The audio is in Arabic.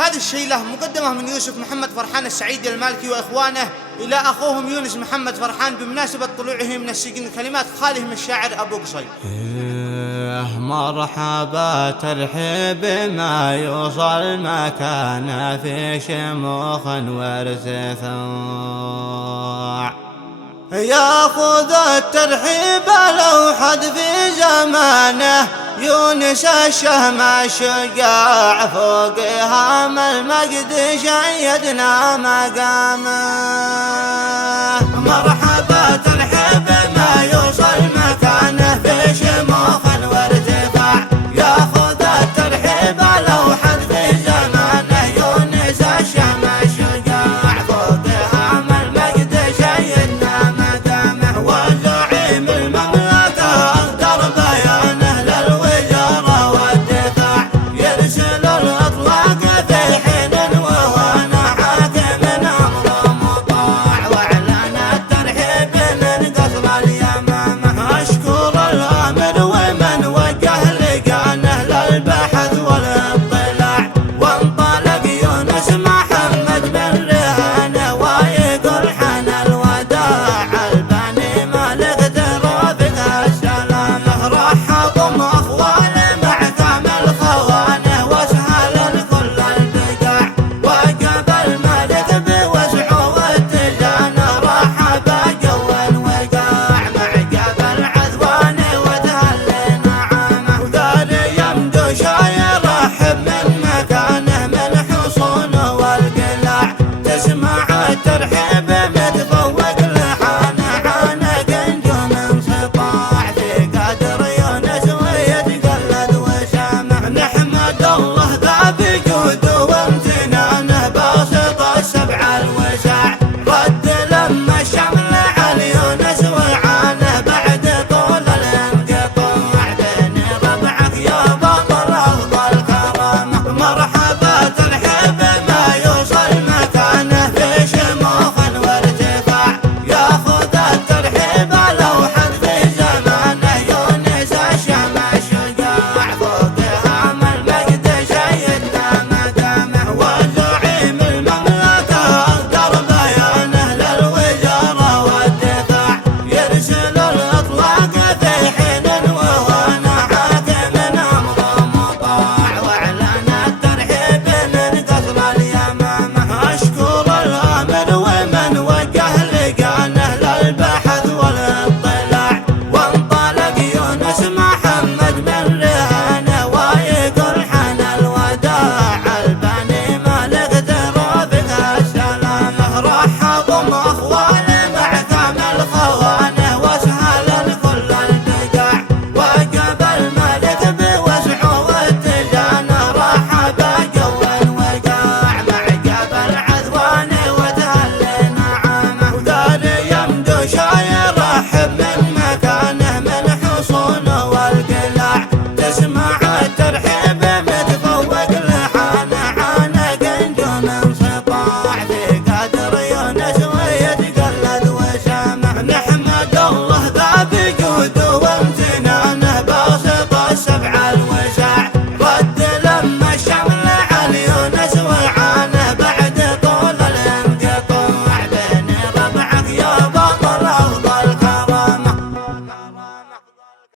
هذا الشيء له مقدمة من يوسف محمد فرحان السعيدي المالكي وإخوانه إلى أخوهم يونس محمد فرحان بمناسبة طلوعه من السجن. كلمات خالهم الشاعر أبو قصي. مرحبا ترحيب ما يوصل مكانه في شموخ وارتفاع، ياخذ الترحيب لو حد في زمانه يونس الشهم الشجاع، فوق هام المجد شيدنا مقامه. مرحبا ترحيب ما يوصل مكانه في شموخ وارتفاع، ياخذ الترحيب لو حد